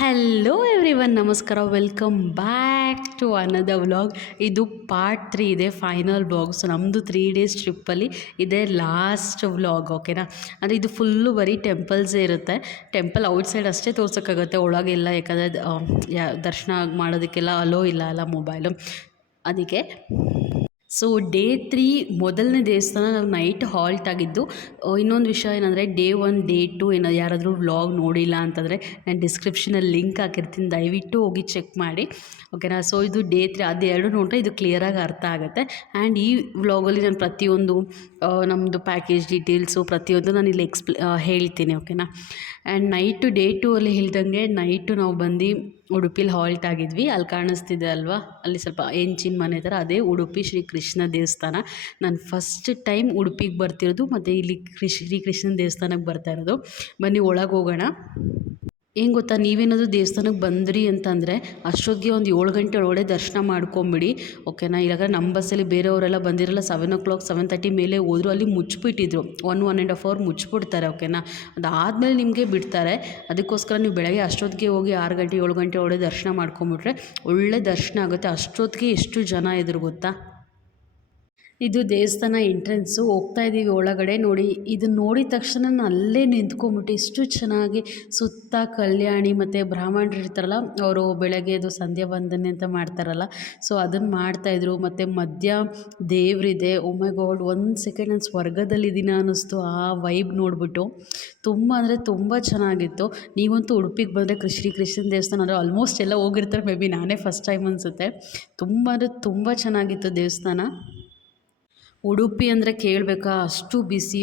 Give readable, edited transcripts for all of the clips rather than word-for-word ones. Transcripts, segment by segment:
Hello everyone, ನಮಸ್ಕಾರ. Welcome back to another vlog. ಇದು part 3 ಇದೆ, ಫೈನಲ್ ವ್ಲಾಗ್. ಸೊ ನಮ್ಮದು 3 days ಟ್ರಿಪ್ಪಲ್ಲಿ ಇದೇ ಲಾಸ್ಟ್ ವ್ಲಾಗ್, ಓಕೆನಾ. ಅಂದರೆ ಇದು ಫುಲ್ಲು ಬರೀ ಟೆಂಪಲ್ಸೇ ಇರುತ್ತೆ. ಟೆಂಪಲ್ ಔಟ್ಸೈಡ್ ಅಷ್ಟೇ ತೋರ್ಸೋಕ್ಕಾಗುತ್ತೆ, ಒಳಗೆಲ್ಲ ಯಾಕಂದರೆ ದರ್ಶನ ಮಾಡೋದಕ್ಕೆಲ್ಲ ಅಲೋ ಇಲ್ಲ ಅಲ್ಲ ಮೊಬೈಲು, ಅದಕ್ಕೆ. ಸೊ ಡೇ 3 ಮೊದಲನೇ ದೇವಸ್ಥಾನ ನಾವು ನೈಟ್ ಹಾಲ್ಟ್ ಆಗಿದ್ದು. ಇನ್ನೊಂದು ವಿಷಯ ಏನಂದರೆ ಡೇ 1 ಡೇ 2 ಯಾರಾದರೂ ವ್ಲಾಗ್ ನೋಡಿಲ್ಲ ಅಂತಂದರೆ ನಾನು ಡಿಸ್ಕ್ರಿಪ್ಷನಲ್ಲಿ ಲಿಂಕ್ ಹಾಕಿರ್ತೀನಿ, ದಯವಿಟ್ಟು ಹೋಗಿ ಚೆಕ್ ಮಾಡಿ, ಓಕೆನಾ. ಸೊ ಇದು ಡೇ 3, ಅದು ಎರಡು ನೋಡಿದ್ರೆ ಇದು ಕ್ಲಿಯರಾಗಿ ಅರ್ಥ ಆಗುತ್ತೆ. ಆ್ಯಂಡ್ ಈ ವ್ಲಾಗಲ್ಲಿ ನಾನು ಪ್ರತಿಯೊಂದು ನಮ್ಮದು ಪ್ಯಾಕೇಜ್ ಡೀಟೇಲ್ಸು ಪ್ರತಿಯೊಂದು ನಾನು ಇಲ್ಲಿ ಹೇಳ್ತೀನಿ, ಓಕೆನಾ. ಆ್ಯಂಡ್ ನೈಟು ಡೇ 2 ಅಲ್ಲಿ ಹೇಳ್ದಂಗೆ ನೈಟು ನಾವು ಬಂದು ಉಡುಪಿಲಿ ಹಾಲ್ಟ್ ಆಗಿದ್ವಿ. ಅಲ್ಲಿ ಕಾಣಿಸ್ತಿದೆ ಅಲ್ವಾ, ಅಲ್ಲಿ ಸ್ವಲ್ಪ ಹೆಂಚಿನ ಮನೆ ಥರ, ಅದೇ ಉಡುಪಿ ಶ್ರೀ ಕೃಷ್ಣ ದೇವಸ್ಥಾನ. ನಾನು ಫಸ್ಟ್ ಟೈಮ್ ಉಡುಪಿಗೆ ಬರ್ತಿರೋದು, ಮತ್ತು ಇಲ್ಲಿ ಶ್ರೀ ಕೃಷ್ಣನ ದೇವಸ್ಥಾನಕ್ಕೆ ಬರ್ತಾ ಇರೋದು. ಬನ್ನಿ ಒಳಗೆ ಹೋಗೋಣ. ಏನು ಗೊತ್ತಾ, ನೀವೇನಾದರೂ ದೇವಸ್ಥಾನಕ್ಕೆ ಬಂದ್ರಿ ಅಂತಂದರೆ ಅಷ್ಟೊತ್ತಿಗೆ ಒಂದು 7 ಗಂಟೆ ಒಳಗಡೆ ದರ್ಶನ ಮಾಡ್ಕೊಂಬಿಡಿ, ಓಕೆನಾ. ಇವಾಗ ನಮ್ಮ ಬಸ್ಸಲ್ಲಿ ಬೇರೆಯವರೆಲ್ಲ ಬಂದಿರಲ್ಲ, 7 o'clock 7:30 ಮೇಲೆ ಹೋದ್ರು. ಅಲ್ಲಿ ಮುಚ್ಚಿಬಿಟ್ಟಿದ್ರು, 1.5 hour ಮುಚ್ಚಿಬಿಡ್ತಾರೆ, ಓಕೆನಾ. ಅದಾದಮೇಲೆ ನಿಮಗೆ ಬಿಡ್ತಾರೆ. ಅದಕ್ಕೋಸ್ಕರ ನೀವು ಬೆಳಗ್ಗೆ ಅಷ್ಟೊತ್ತಿಗೆ ಹೋಗಿ 6 ಗಂಟೆ 7 ಗಂಟೆ ಒಳಗಡೆ ದರ್ಶನ ಮಾಡ್ಕೊಂಬಿಟ್ರೆ ಒಳ್ಳೆ ದರ್ಶನ ಆಗುತ್ತೆ. ಅಷ್ಟೊತ್ತಿಗೆ ಎಷ್ಟು ಜನ ಇದ್ರು ಗೊತ್ತಾ. ಇದು ದೇವಸ್ಥಾನ ಎಂಟ್ರೆನ್ಸು. ಹೋಗ್ತಾ ಇದ್ದೀವಿ ಒಳಗಡೆ. ನೋಡಿ, ಇದನ್ನು ನೋಡಿದ ತಕ್ಷಣ ನಾನು ಅಲ್ಲೇ ನಿಂತ್ಕೊಂಬಿಟ್ಟು, ಎಷ್ಟು ಚೆನ್ನಾಗಿ ಸುತ್ತ ಕಲ್ಯಾಣಿ ಮತ್ತು ಬ್ರಾಹ್ಮಣರು ಇರ್ತಾರಲ್ಲ, ಅವರು ಬೆಳಗ್ಗೆ ಅದು ಸಂಧ್ಯಾ ವಂದನೆ ಅಂತ ಮಾಡ್ತಾರಲ್ಲ, ಸೊ ಅದನ್ನು ಮಾಡ್ತಾಯಿದ್ರು. ಮತ್ತು ಮಧ್ಯ ದೇವರಿದೆ. ಓ ಮೈ ಗಾಡ್, 1 ಸೆಕೆಂಡ್ ನಾನು ಸ್ವರ್ಗದಲ್ಲಿದ್ದೀನಿ ಅನ್ನಿಸ್ತು ಆ ವೈಬ್ ನೋಡಿಬಿಟ್ಟು. ತುಂಬ ಅಂದರೆ ತುಂಬ ಚೆನ್ನಾಗಿತ್ತು. ನೀವಂತೂ ಉಡುಪಿಗೆ ಬಂದರೆ ಶ್ರೀ ಕೃಷ್ಣನ ದೇವಸ್ಥಾನ ಅಂದರೆ ಆಲ್ಮೋಸ್ಟ್ ಎಲ್ಲ ಹೋಗಿರ್ತಾರೆ, ಮೇ ಬಿ ನಾನೇ ಫಸ್ಟ್ ಟೈಮ್ ಅನಿಸುತ್ತೆ. ತುಂಬ ಅಂದರೆ ತುಂಬ ಚೆನ್ನಾಗಿತ್ತು ದೇವಸ್ಥಾನ. ಉಡುಪಿ ಅಂದರೆ ಕೇಳಬೇಕಾ, ಅಷ್ಟು ಬಿಸಿ.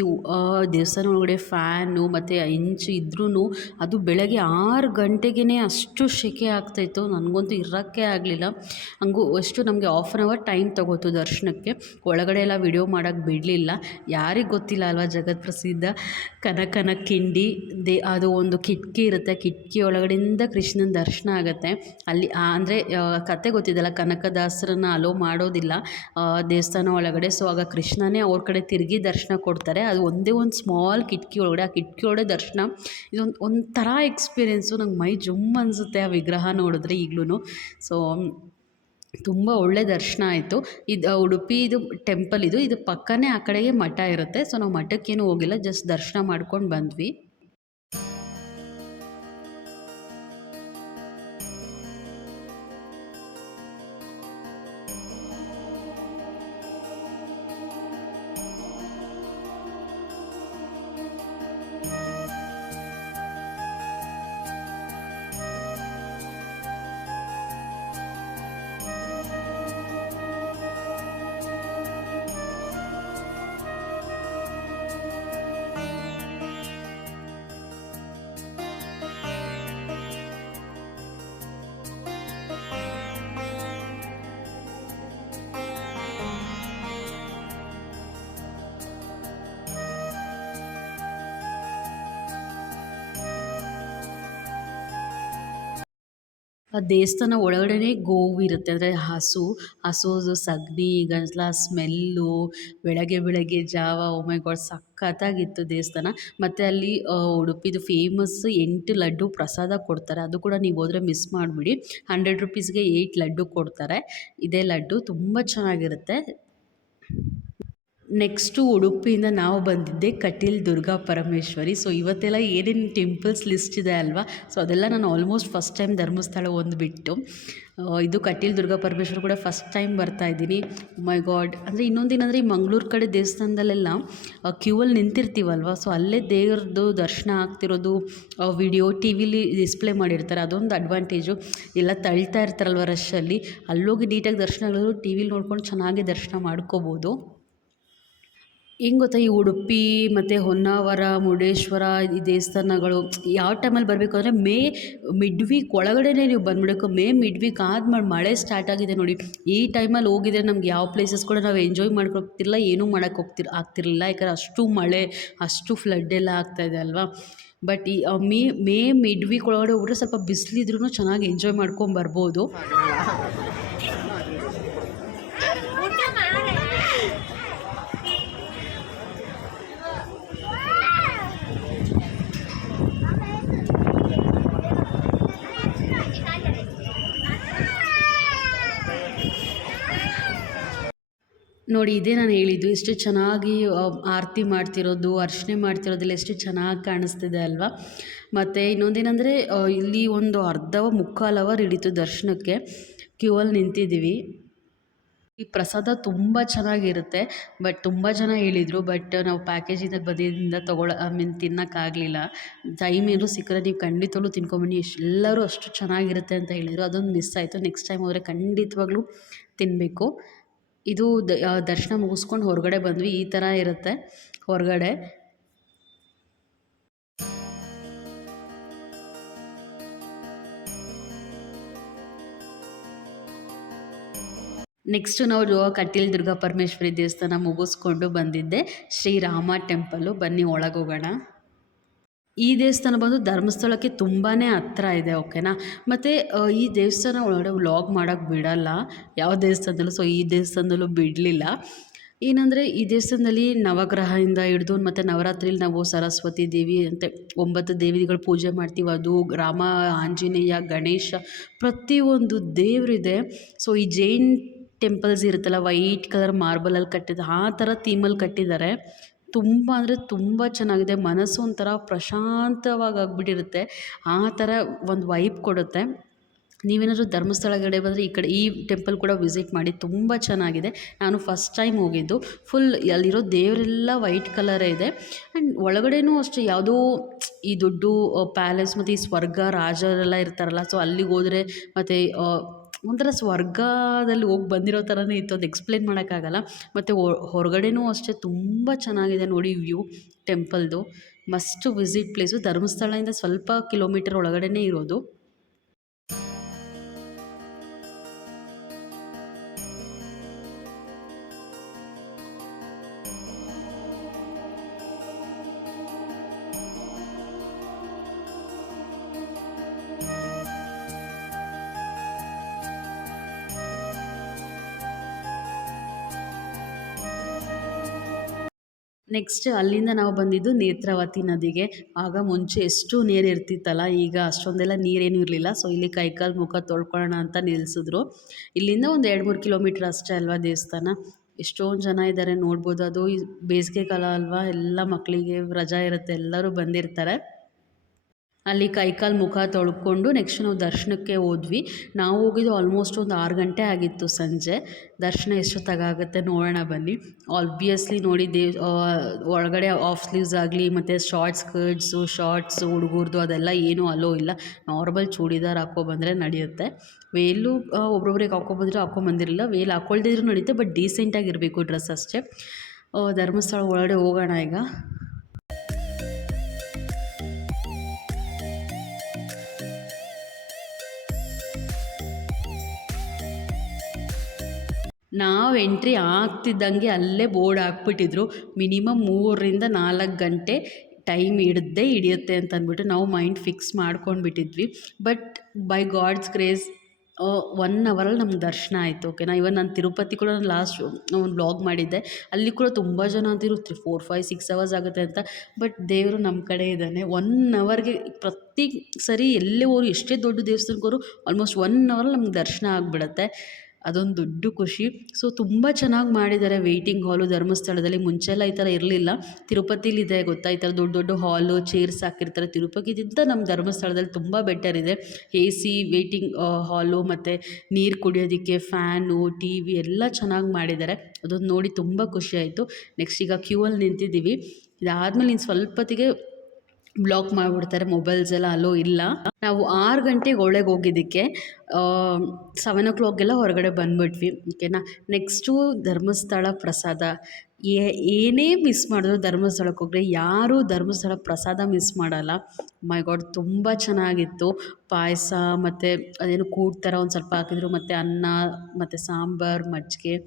ದೇವಸ್ಥಾನ ಒಳಗಡೆ ಫ್ಯಾನು ಮತ್ತು ಹೆಂಚು ಇದ್ರೂ ಅದು ಬೆಳಗ್ಗೆ 6 ಗಂಟೆಗೇ ಅಷ್ಟು ಸೆಕೆ ಆಗ್ತಾಯಿತ್ತು. ನನಗಂತೂ ಇರೋಕ್ಕೆ ಆಗಲಿಲ್ಲ. ಹಂಗೂ ಅಷ್ಟು ನಮಗೆ 1/2 hour ಟೈಮ್ ತೊಗೋತು ದರ್ಶನಕ್ಕೆ. ಒಳಗಡೆ ಎಲ್ಲ ವಿಡಿಯೋ ಮಾಡೋಕ್ಕೆ ಬಿಡಲಿಲ್ಲ. ಯಾರಿಗೆ ಗೊತ್ತಿಲ್ಲ ಅಲ್ವಾ, ಜಗತ್ಪ್ರಸಿದ್ಧ ಕನಕನ ಕಿಂಡಿ ಅದು ಒಂದು ಕಿಟಕಿ ಇರುತ್ತೆ, ಕಿಟಕಿ ಒಳಗಡೆಯಿಂದ ಕೃಷ್ಣನ ದರ್ಶನ ಆಗುತ್ತೆ. ಅಲ್ಲಿ ಅಂದರೆ ಕತೆ ಗೊತ್ತಿದ್ದಲ್ಲ, ಕನಕದಾಸರನ್ನು ಅಲೋ ಮಾಡೋದಿಲ್ಲ ದೇವಸ್ಥಾನ ಒಳಗಡೆ. ಸೊ ಆಗ ಕೃಷ್ಣನೇ ಅವ್ರ ಕಡೆ ತಿರುಗಿ ದರ್ಶನ ಕೊಡ್ತಾರೆ. ಅದು ಒಂದೇ ಒಂದು ಸ್ಮಾಲ್ ಕಿಟಕಿ ಒಳಗಡೆ, ಆ ಕಿಟಕಿ ಒಳಗಡೆ ದರ್ಶನ. ಇದೊಂದು ಒಂಥರ ಎಕ್ಸ್ಪೀರಿಯೆನ್ಸು. ನಂಗೆ ಮೈ ಜುಮ್ ಅನಿಸುತ್ತೆ ಆ ವಿಗ್ರಹ ನೋಡಿದ್ರೆ ಈಗಲೂ. ಸೊ ತುಂಬ ಒಳ್ಳೆ ದರ್ಶನ ಆಯಿತು. ಇದು ಉಡುಪಿದು ಟೆಂಪಲ್. ಇದು ಪಕ್ಕನೇ ಆ ಕಡೆಗೆ ಮಠ ಇರುತ್ತೆ. ಸೊ ನಾವು ಮಠಕ್ಕೇನು ಹೋಗಿಲ್ಲ, ಜಸ್ಟ್ ದರ್ಶನ ಮಾಡ್ಕೊಂಡು ಬಂದ್ವಿ. ಆ ದೇವಸ್ಥಾನ ಒಳಗಡೆ ಗೋವು ಇರುತ್ತೆ, ಅಂದರೆ ಹಸುದು ಸಗಣಿ ಗಂಜಲ ಸ್ಮೆಲ್ಲು, ಬೆಳಗ್ಗೆ ಜಾವ. ಓ ಮೈ ಗಾಡ್, ಸಖತ್ತಾಗಿತ್ತು ದೇವಸ್ಥಾನ. ಮತ್ತು ಅಲ್ಲಿ ಉಡುಪಿದು ಫೇಮಸ್ 8 ಲಡ್ಡು ಪ್ರಸಾದ ಕೊಡ್ತಾರೆ. ಅದು ಕೂಡ ನೀವು ಹೋದರೆ ಮಿಸ್ ಮಾಡಿಬಿಡಿ. 100 rupeesಗೆ 8 ಲಡ್ಡು ಕೊಡ್ತಾರೆ. ಇದೇ ಲಡ್ಡು ತುಂಬ ಚೆನ್ನಾಗಿರುತ್ತೆ. ನೆಕ್ಸ್ಟು ಉಡುಪಿಯಿಂದ ನಾವು ಬಂದಿದ್ದೆ ಕಟೀಲು ದುರ್ಗಾ ಪರಮೇಶ್ವರಿ. ಸೊ ಇವತ್ತೆಲ್ಲ ಏನೇನು ಟೆಂಪಲ್ಸ್ ಲಿಸ್ಟ್ ಇದೆ ಅಲ್ವಾ, ಸೊ ಅದೆಲ್ಲ ನಾನು ಆಲ್ಮೋಸ್ಟ್ ಫಸ್ಟ್ ಟೈಮ್ ಧರ್ಮಸ್ಥಳ ಒಂದು ಬಿಟ್ಟು. ಇದು ಕಟೀಲು ದುರ್ಗಾ ಪರಮೇಶ್ವರಿ ಕೂಡ ಫಸ್ಟ್ ಟೈಮ್ ಬರ್ತಾ ಇದ್ದೀನಿ. ಮೈ ಗಾಡ್. ಅಂದರೆ ಇನ್ನೊಂದೇನಂದರೆ ಈ ಮಂಗಳೂರು ಕಡೆ ದೇವಸ್ಥಾನದಲ್ಲೆಲ್ಲ ಕ್ಯೂವಲ್ಲಿ ನಿಂತಿರ್ತೀವಲ್ವ, ಸೊ ಅಲ್ಲೇ ದೇವ್ರದ್ದು ದರ್ಶನ ಆಗ್ತಿರೋದು ವಿಡಿಯೋ ಟಿ ವಿಲಿ ಡಿಸ್ಪ್ಲೇ ಮಾಡಿರ್ತಾರೆ. ಅದೊಂದು ಅಡ್ವಾಂಟೇಜು. ಎಲ್ಲ ತಳ್ತಾ ಇರ್ತಾರಲ್ವ ರಶಲ್ಲಿ, ಅಲ್ಲೋಗಿ ನೀಟಾಗಿ ದರ್ಶನ ಆಗೋದು, ಟಿ ವಿಲಿ ನೋಡ್ಕೊಂಡು ಚೆನ್ನಾಗಿ ದರ್ಶನ ಮಾಡ್ಕೋಬೋದು. ಹೆಂಗೆ ಗೊತ್ತಾ, ಈ ಉಡುಪಿ ಮತ್ತು ಹೊನ್ನಾವರ, ಮುರುಡೇಶ್ವರ ಈ ದೇವಸ್ಥಾನಗಳು ಯಾವ ಟೈಮಲ್ಲಿ ಬರಬೇಕು ಅಂದರೆ ಮಿಡ್ ವೀಕ್ ಒಳಗಡೆನೇ ನೀವು ಬಂದ್ಬಿಡಬೇಕು. ಮಿಡ್ ವೀಕ್ ಆದ್ಮೇಲೆ ಮಳೆ ಸ್ಟಾರ್ಟ್ ಆಗಿದೆ ನೋಡಿ. ಈ ಟೈಮಲ್ಲಿ ಹೋಗಿದ್ರೆ ನಮ್ಗೆ ಯಾವ ಪ್ಲೇಸಸ್ ಕೂಡ ನಾವು ಎಂಜಾಯ್ ಹೋಗ್ತಿರಲಿಲ್ಲ, ಏನೂ ಮಾಡೋಕ್ಕೆ ಆಗ್ತಿರಲಿಲ್ಲ. ಯಾಕಂದರೆ ಅಷ್ಟು ಮಳೆ, ಅಷ್ಟು ಫ್ಲಡ್ ಎಲ್ಲ ಆಗ್ತಾಯಿದೆ ಅಲ್ವಾ. ಬಟ್ ಈ ಮಿಡ್ ವೀಕ್ ಒಳಗಡೆ ಹೋಗ್ರೆ ಸ್ವಲ್ಪ ಬಿಸಿಲಿದ್ರೂ ಚೆನ್ನಾಗಿ ಎಂಜಾಯ್ ಮಾಡ್ಕೊಂಬರ್ಬೋದು. ನೋಡಿ ಇದೇ ನಾನು ಹೇಳಿದ್ದು ಎಷ್ಟು ಚೆನ್ನಾಗಿ ಆರತಿ ಮಾಡ್ತಿರೋದು, ಅರ್ಚನೆ ಮಾಡ್ತಿರೋದೆಲ್ಲ ಎಷ್ಟು ಚೆನ್ನಾಗಿ ಕಾಣಿಸ್ತಿದೆ ಅಲ್ವಾ. ಮತ್ತು ಇನ್ನೊಂದೇನೆಂದರೆ ಇಲ್ಲಿ ಒಂದು ಅರ್ಧ ಮುಕ್ಕಾಲು ಅವರ್ ಹಿಡಿತು ದರ್ಶನಕ್ಕೆ, ಕ್ಯೂ ಅಲ್ಲಿ ನಿಂತಿದ್ದೀವಿ. ಈ ಪ್ರಸಾದ ತುಂಬ ಚೆನ್ನಾಗಿರುತ್ತೆ. ಬಟ್ ತುಂಬ ಜನ ಹೇಳಿದರು, ಬಟ್ ನಾವು ಪ್ಯಾಕೇಜಿಂದ ಬಂದಿದ್ದರಿಂದ ಐ ಮೀನ್ ತಿನ್ನೋಕ್ಕಾಗಲಿಲ್ಲ. ಟೈಮ್ ಏನಾದ್ರು ಸಿಕ್ಕರೆ ನೀವು ಖಂಡಿತವಾಗ್ಲೂ ತಿನ್ಕೊಂಬನ್ನಿ, ಎಲ್ಲರೂ ಅಷ್ಟು ಚೆನ್ನಾಗಿರುತ್ತೆ ಅಂತ ಹೇಳಿದರು. ಅದೊಂದು ಮಿಸ್ ಆಯಿತು. ನೆಕ್ಸ್ಟ್ ಟೈಮ್ ಹೋದರೆ ಖಂಡಿತವಾಗ್ಲೂ ತಿನ್ನಬೇಕು. ಇದು ದರ್ಶನ ಮುಗಿಸ್ಕೊಂಡು ಹೊರಗಡೆ ಬಂದ್ವಿ. ಈ ಥರ ಇರುತ್ತೆ ಹೊರಗಡೆ. ನೆಕ್ಸ್ಟು ನಾವು ಕಟೀಲು ದುರ್ಗಾ ಪರಮೇಶ್ವರಿ ದೇವಸ್ಥಾನ ಮುಗಿಸ್ಕೊಂಡು ಬಂದಿದ್ದೆ ಶ್ರೀರಾಮ ಟೆಂಪಲ್ಲು. ಬನ್ನಿ ಒಳಗೆ ಹೋಗೋಣ. ಈ ದೇವಸ್ಥಾನ ಬಂದು ಧರ್ಮಸ್ಥಳಕ್ಕೆ ತುಂಬಾ ಹತ್ರ ಇದೆ, ಓಕೆನಾ. ಮತ್ತು ಈ ದೇವಸ್ಥಾನ ಒಳಗಡೆ ವ್ಲಾಗ್ ಮಾಡೋಕ್ಕೆ ಬಿಡಲ್ಲ ಯಾವ ದೇವಸ್ಥಾನದಲ್ಲೂ. ಸೊ ಈ ದೇವಸ್ಥಾನದಲ್ಲೂ ಬಿಡಲಿಲ್ಲ. ಏನಂದರೆ ಈ ದೇವಸ್ಥಾನದಲ್ಲಿ ನವಗ್ರಹದಿಂದ ಹಿಡಿದು ಮತ್ತು ನವರಾತ್ರಿಲಿ ನಾವು ಸರಸ್ವತಿ ದೇವಿ ಅಂತೆ 9 ದೇವಿಗಳು ಪೂಜೆ ಮಾಡ್ತೀವಿ. ಅದು ರಾಮ, ಆಂಜನೇಯ, ಗಣೇಶ ಪ್ರತಿಯೊಂದು ದೇವರಿದೆ. ಸೊ ಈ ಜೈನ್ ಟೆಂಪಲ್ಸ್ ಇರುತ್ತಲ್ಲ, ವೈಟ್ ಕಲರ್ ಮಾರ್ಬಲಲ್ಲಿ ಕಟ್ಟಿದ ಆ ಥರ ಥೀಮಲ್ಲಿ ಕಟ್ಟಿದ್ದಾರೆ. ತುಂಬ ಅಂದರೆ ತುಂಬ ಚೆನ್ನಾಗಿದೆ. ಮನಸ್ಸು ಒಂಥರ ಪ್ರಶಾಂತವಾಗಿ ಆಗಿಬಿಟ್ಟಿರುತ್ತೆ. ಆ ಥರ ಒಂದು ವೈಬ್ ಕೊಡುತ್ತೆ. ನೀವೇನಾದರೂ ಧರ್ಮಸ್ಥಳ ಕಡೆ ಬಂದರೆ ಈ ಕಡೆ ಈ ಟೆಂಪಲ್ ಕೂಡ ವಿಸಿಟ್ ಮಾಡಿ, ತುಂಬ ಚೆನ್ನಾಗಿದೆ. ನಾನು ಫಸ್ಟ್ ಟೈಮ್ ಹೋಗಿದ್ದು. ಫುಲ್ ಅಲ್ಲಿರೋ ದೇವರೆಲ್ಲ ವೈಟ್ ಕಲರೇ ಇದೆ. ಆ್ಯಂಡ್ ಒಳಗಡೆನೂ ಅಷ್ಟೇ ಯಾವುದೋ ಈ ದೊಡ್ಡ ಪ್ಯಾಲೇಸ್ ಮತ್ತು ಈ ಸ್ವರ್ಗ ರಾಜರೆಲ್ಲ ಇರ್ತಾರಲ್ಲ, ಸೊ ಅಲ್ಲಿಗೆ ಹೋದರೆ ಮತ್ತು ಒಂಥರ ಸ್ವರ್ಗದಲ್ಲಿ ಹೋಗಿ ಬಂದಿರೋ ಥರನೇ ಇತ್ತು. ಅದು ಎಕ್ಸ್ಪ್ಲೇನ್ ಮಾಡೋಕ್ಕಾಗಲ್ಲ. ಮತ್ತು ಹೊರಗಡೆನೂ ಅಷ್ಟೇ ತುಂಬ ಚೆನ್ನಾಗಿದೆ ನೋಡಿ ವ್ಯೂ ಟೆಂಪಲ್ದು. Must visit place. ಧರ್ಮಸ್ಥಳದಿಂದ ಸ್ವಲ್ಪ ಕಿಲೋಮೀಟರ್ ಒಳಗಡೆನೇ ಇರೋದು. ನೆಕ್ಸ್ಟ್ ಅಲ್ಲಿಂದ ನಾವು ಬಂದಿದ್ದು ನೇತ್ರಾವತಿ ನದಿಗೆ. ಆಗ ಮುಂಚೆ ಎಷ್ಟು ನೀರು ಇರ್ತಿತ್ತಲ್ಲ, ಈಗ ಅಷ್ಟೊಂದೆಲ್ಲ ನೀರೇನು ಇರಲಿಲ್ಲ. ಸೊ ಇಲ್ಲಿ ಕೈಕಾಲು ಮುಖ ತೊಳ್ಕೊಳ್ಳೋಣ ಅಂತ ನಿಲ್ಲಿಸಿದ್ರು. ಇಲ್ಲಿಂದ ಒಂದು 2-3 ಕಿಲೋಮೀಟ್ರ್ ಅಷ್ಟೇ ಅಲ್ವಾ ದೇವಸ್ಥಾನ. ಎಷ್ಟೊಂದು ಜನ ಇದ್ದಾರೆ ನೋಡ್ಬೋದು. ಅದು ಬೇಸಿಗೆ ಕಾಲ ಅಲ್ವಾ, ಎಲ್ಲ ಮಕ್ಕಳಿಗೆ ರಜಾ ಇರುತ್ತೆ, ಎಲ್ಲರೂ ಬಂದಿರ್ತಾರೆ. ಅಲ್ಲಿ ಕೈಕಾಲು ಮುಖ ತೊಳ್ಕೊಂಡು ನೆಕ್ಸ್ಟ್ ನಾವು ದರ್ಶನಕ್ಕೆ ಹೋದ್ವಿ. ನಾವು ಹೋಗಿದ್ದು ಆಲ್ಮೋಸ್ಟ್ ಒಂದು 6 ಗಂಟೆ ಆಗಿತ್ತು ಸಂಜೆ. ದರ್ಶನ ಎಷ್ಟೊತ್ತಾಗುತ್ತೆ ನೋಡೋಣ ಬನ್ನಿ. ಆಬ್ವಿಯಸ್ಲಿ ನೋಡಿ ಒಳಗಡೆ ಆಫ್ ಸ್ಲೀವ್ಸ್ ಆಗಲಿ ಮತ್ತು ಸ್ಕರ್ಟ್ಸು ಶಾರ್ಟ್ಸು ಹುಡುಗರದು ಅದೆಲ್ಲ ಏನೂ ಅಲೋ ಇಲ್ಲ. ನಾರ್ಮಲ್ ಚೂಡಿದಾರ್ ಹಾಕ್ಕೊಬಂದರೆ ನಡೆಯುತ್ತೆ. ವೇಲು ಒಬ್ಬೊಬ್ರಿಗೆ ಹಾಕ್ಕೊಂಬಂದಿರಲಿಲ್ಲ. ವೇಲ್ ಹಾಕ್ಕೊಳ್ದಿದ್ರು ನಡೆಯುತ್ತೆ, ಬಟ್ ಡೀಸೆಂಟಾಗಿರಬೇಕು ಡ್ರೆಸ್ ಅಷ್ಟೇ. ಧರ್ಮಸ್ಥಳ ಒಳಗಡೆ ಹೋಗೋಣ ಈಗ. ನಾವು ಎಂಟ್ರಿ ಆಗ್ತಿದ್ದಂಗೆ ಅಲ್ಲೇ ಬೋರ್ಡ್ ಹಾಕ್ಬಿಟ್ಟಿದ್ರು, ಮಿನಿಮಮ್ 3-4 ಗಂಟೆ ಟೈಮ್ ಹಿಡಿಯುತ್ತೆ ಅಂತ ಅಂದ್ಬಿಟ್ಟು ನಾವು ಮೈಂಡ್ ಫಿಕ್ಸ್ ಮಾಡ್ಕೊಂಡ್ಬಿಟ್ಟಿದ್ವಿ. ಬಟ್ ಬೈ ಗಾಡ್ಸ್ ಗ್ರೇಸ್ 1 ಅವರಲ್ಲಿ ನಮ್ಗೆ ದರ್ಶನ ಆಯಿತು, ಓಕೆನಾ. ಇವನ್ ನಾನು ತಿರುಪತಿ ಕೂಡ ನಾನು ಲಾಸ್ಟ್ ಒಂದು ವ್ಲಾಗ್ ಮಾಡಿದ್ದೆ. ಅಲ್ಲಿ ಕೂಡ ತುಂಬ ಜನ ಅಂತಿರು 4-5-6 ಅವರ್ಸ್ ಆಗುತ್ತೆ ಅಂತ. ಬಟ್ ದೇವರು ನಮ್ಮ ಕಡೆ ಇದ್ದಾನೆ. 1 ಅವರ್ಗೆ ಪ್ರತಿ ಸರಿ ಎಲ್ಲೇ ಹೋದ್ರು, ಎಷ್ಟೇ ದೊಡ್ಡ ದೇವಸ್ಥಾನಕ್ಕೆ ಹೋದ್ರು ಆಲ್ಮೋಸ್ಟ್ 1 ಅವರಲ್ಲಿ ನಮ್ಗೆ ದರ್ಶನ ಆಗಿಬಿಡತ್ತೆ. ಅದೊಂದು ದೊಡ್ಡ ಖುಷಿ. ಸೊ ತುಂಬ ಚೆನ್ನಾಗಿ ಮಾಡಿದ್ದಾರೆ ವೆಯ್ಟಿಂಗ್ ಹಾಲು ಧರ್ಮಸ್ಥಳದಲ್ಲಿ. ಮುಂಚೆಲ್ಲ ಈ ಥರ ಇರಲಿಲ್ಲ. ತಿರುಪತಿಲಿದೆ ಗೊತ್ತಾ, ಈ ಥರ ದೊಡ್ಡ ದೊಡ್ಡ ಹಾಲು ಚೇರ್ಸ್ ಹಾಕಿರ್ತಾರೆ. ತಿರುಪತಿಗಿಂತ ನಮ್ಮ ಧರ್ಮಸ್ಥಳದಲ್ಲಿ ತುಂಬ ಬೆಟರ್ ಇದೆ. AC ವೆಯ್ಟಿಂಗ್ ಹಾಲು ಮತ್ತು ನೀರು ಕುಡಿಯೋದಕ್ಕೆ ಫ್ಯಾನು, TV ಎಲ್ಲ ಚೆನ್ನಾಗಿ ಮಾಡಿದ್ದಾರೆ. ಅದೊಂದು ನೋಡಿ ತುಂಬ ಖುಷಿ ಆಯಿತು. ನೆಕ್ಸ್ಟ್ ಈಗ ಕ್ಯೂ ಅಲ್ಲಿ ನಿಂತಿದ್ದೀವಿ. ಇದಾದಮೇಲೆ ಇನ್ನು ಸ್ವಲ್ಪ ಹೊತ್ತಿಗೆ ಬ್ಲಾಕ್ ಮಾಡಿಬಿಡ್ತಾರೆ, ಮೊಬೈಲ್ಸ್ ಎಲ್ಲ ಅಲೋ ಇಲ್ಲ. ನಾವು 6 ಗಂಟೆಗೆ ಒಳಗೆ ಹೋಗಿದ್ದಕ್ಕೆ 7 o'clockಗೆಲ್ಲ ಹೊರಗಡೆ ಬಂದುಬಿಟ್ವಿ, ಓಕೆನಾ. ನೆಕ್ಸ್ಟು ಧರ್ಮಸ್ಥಳ ಪ್ರಸಾದ. ಏನೇ ಮಿಸ್ ಮಾಡಿದ್ರು ಧರ್ಮಸ್ಥಳಕ್ಕೆ ಹೋದರೆ ಯಾರೂ ಧರ್ಮಸ್ಥಳ ಪ್ರಸಾದ ಮಿಸ್ ಮಾಡಲ್ಲ. ಮೈ ಗಾಡ್ ತುಂಬ ಚೆನ್ನಾಗಿತ್ತು. ಪಾಯಸ ಮತ್ತು ಅದೇನು ಕೂಟ್ ಥರ ಒಂದು ಸ್ವಲ್ಪ ಹಾಕಿದ್ರು, ಮತ್ತು ಅನ್ನ ಮತ್ತು ಸಾಂಬಾರು, ಮಜ್ಜಿಗೆ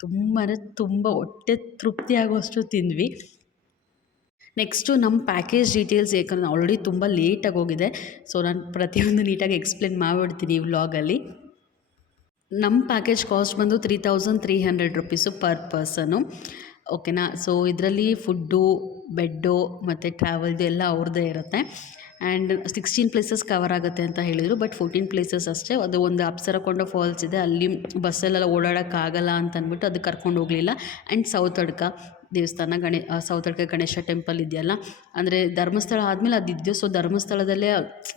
ತುಂಬ ಅಂದರೆ ತುಂಬ ಹೊಟ್ಟೆ ತೃಪ್ತಿ ಆಗುವಷ್ಟು ತಿಂದ್ವಿ. ನೆಕ್ಸ್ಟು ನಮ್ಮ ಪ್ಯಾಕೇಜ್ ಡೀಟೇಲ್ಸ್, ಯಾಕಂದರೆ ಆಲ್ರೆಡಿ ತುಂಬ ಲೇಟಾಗಿ ಹೋಗಿದೆ. ಸೊ ನಾನು ಪ್ರತಿಯೊಂದು ನೀಟಾಗಿ ಎಕ್ಸ್ಪ್ಲೇನ್ ಮಾಡಿಬಿಡ್ತೀನಿ ಈ ವ್ಲಾಗಲ್ಲಿ. ನಮ್ಮ ಪ್ಯಾಕೇಜ್ ಕಾಸ್ಟ್ ಬಂದು 3300 ರೂಪೀಸು ಪರ್ ಪರ್ಸನು. ಓಕೆನಾ. ಸೊ ಇದರಲ್ಲಿ ಫುಡ್ಡು, ಬೆಡ್ಡು ಮತ್ತು ಟ್ರಾವೆಲ್ದು ಎಲ್ಲ ಅವ್ರದ್ದೇ ಇರುತ್ತೆ. ಆ್ಯಂಡ್ 16 ಪ್ಲೇಸಸ್ ಕವರ್ ಆಗುತ್ತೆ ಅಂತ ಹೇಳಿದರು, ಬಟ್ 14 ಪ್ಲೇಸಸ್ ಅಷ್ಟೇ. ಅದು ಒಂದು ಅಪ್ಸರಕೊಂಡ ಫಾಲ್ಸ್ ಇದೆ, ಅಲ್ಲಿ ಬಸ್ಸಲ್ಲೆಲ್ಲ ಓಡಾಡೋಕ್ಕಾಗಲ್ಲ ಅಂತ ಅಂದ್ಬಿಟ್ಟು ಅದಕ್ಕೆ ಕರ್ಕೊಂಡು ಹೋಗಲಿಲ್ಲ. ಆ್ಯಂಡ್ ಸೌತಡ್ಕ ದೇವಸ್ಥಾನ, ಸೌತಡ್ಕ ಗಣೇಶ ಟೆಂಪಲ್ ಇದೆಯಲ್ಲ, ಅಂದರೆ ಧರ್ಮಸ್ಥಳ ಆದಮೇಲೆ ಅದಿದ್ದು, ಸೊ ಧರ್ಮಸ್ಥಳದಲ್ಲೇ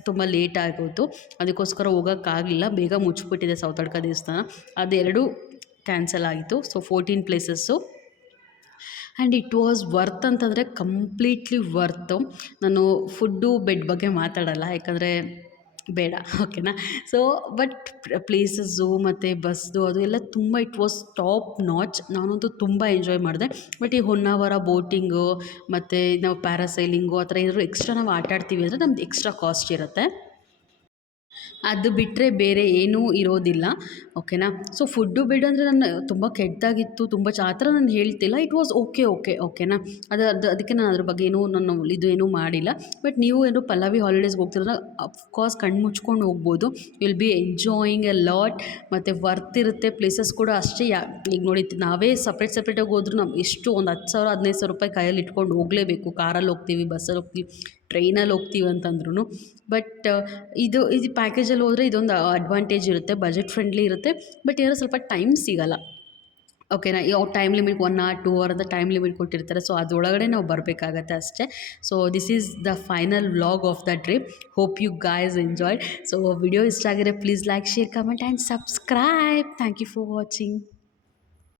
ತುಂಬ ಲೇಟ್ ಆಗೋಯಿತು, ಅದಕ್ಕೋಸ್ಕರ ಹೋಗೋಕ್ಕಾಗಲಿಲ್ಲ, ಬೇಗ ಮುಚ್ಚಿಬಿಟ್ಟಿದೆ ಸೌತಡ್ಕ ದೇವಸ್ಥಾನ. ಅದೆರಡೂ ಕ್ಯಾನ್ಸಲ್ ಆಯಿತು. So 14 places. And it was worth ಅಂತಂದರೆ ಕಂಪ್ಲೀಟ್ಲಿ ವರ್ತು. ನಾನು ಫುಡ್ಡು, ಬೆಡ್ ಬಗ್ಗೆ ಮಾತಾಡಲ್ಲ, ಯಾಕಂದರೆ ಬೇಡ, ಓಕೆನಾ. ಸೊ ಬಟ್ ಪ್ಲೇಸಸ್ಸು ಮತ್ತು ಬಸ್ದು ಅದು ಎಲ್ಲ ತುಂಬ ಇಟ್ ವಾಸ್ ಟಾಪ್ ನಾಚ್. ನಾನಂತೂ ತುಂಬ ಎಂಜಾಯ್ ಮಾಡಿದೆ. ಬಟ್ ಈ ಹೊನ್ನಾವರ ಬೋಟಿಂಗು ಮತ್ತು ನಾವು ಪ್ಯಾರಾಸೈಲಿಂಗು ಆ ಥರ ಏನಾದರೂ ಎಕ್ಸ್ಟ್ರಾ ನಾವು ಆಟ ಆಡ್ತೀವಿ ಅಂದರೆ ನಮ್ದು ಎಕ್ಸ್ಟ್ರಾ ಕಾಸ್ಟ್ ಇರುತ್ತೆ. ಅದು ಬಿಟ್ಟರೆ ಬೇರೆ ಏನೂ ಇರೋದಿಲ್ಲ, ಓಕೆನಾ. ಸೊ ಫುಡ್ಡು ಬೇಡ ಅಂದರೆ ನಾನು ತುಂಬ ಕೆಟ್ಟದಾಗಿತ್ತು, ತುಂಬ ಆ ಥರ ನಾನು ಹೇಳ್ತಿಲ್ಲ. ಇಟ್ ವಾಸ್ ಓಕೆನಾ. ಅದಕ್ಕೆ ನಾನು ಅದ್ರ ಬಗ್ಗೆ ನಾನು ಇದು ಏನೂ ಮಾಡಿಲ್ಲ. ಬಟ್ ನೀವು ಏನು ಪಲ್ಲವಿ ಹಾಲಿಡೇಸ್ಗೆ ಹೋಗ್ತಿದ್ರೆ ಅಫ್ಕೋರ್ಸ್ ಕಣ್ಣು ಮುಚ್ಕೊಂಡು ಹೋಗ್ಬೋದು. Will be enjoying A lot, ಮತ್ತು ವರ್ತ್ ಇರುತ್ತೆ. ಪ್ಲೇಸಸ್ ಕೂಡ ಅಷ್ಟೇ. ಈಗ ನೋಡಿ, ನಾವೇ ಸಪ್ರೇಟಾಗಿ ಹೋದ್ರೂ ನಾವು ಎಷ್ಟು ಒಂದು 10,000 15,000 ರೂಪಾಯಿ ಕೈಯಲ್ಲಿ ಇಟ್ಕೊಂಡು ಹೋಗಲೇಬೇಕು. ಕಾರಲ್ಲಿ ಹೋಗ್ತೀವಿ, ಬಸ್ಸಲ್ಲಿ ಹೋಗ್ತೀವಿ, ಟ್ರೈನಲ್ಲಿ ಹೋಗ್ತೀವಿ ಅಂತಂದ್ರೂ. ಬಟ್ ಇದು ಪ್ಯಾಕೇಜಲ್ಲಿ ಹೋದರೆ ಇದೊಂದು ಅಡ್ವಾಂಟೇಜ್ ಇರುತ್ತೆ, ಬಜೆಟ್ ಫ್ರೆಂಡ್ಲಿ ಇರುತ್ತೆ. ಬಟ್ ಏನೋ ಸ್ವಲ್ಪ ಟೈಮ್ ಸಿಗೋಲ್ಲ, ಓಕೆನಾ. ಯಾವ ಟೈಮ್ ಲಿಮಿಟ್ 1 hour 2 hour ಅಂತ ಟೈಮ್ ಲಿಮಿಟ್ ಕೊಟ್ಟಿರ್ತಾರೆ. ಸೊ ಅದರೊಳಗಡೆ ನಾವು ಬರಬೇಕಾಗತ್ತೆ ಅಷ್ಟೇ. So this is the final vlog of the trip. Hope you guys enjoyed. So video ಇಷ್ಟ ಆಗಿದ್ರೆ please like, share, comment and subscribe. Thank you for watching.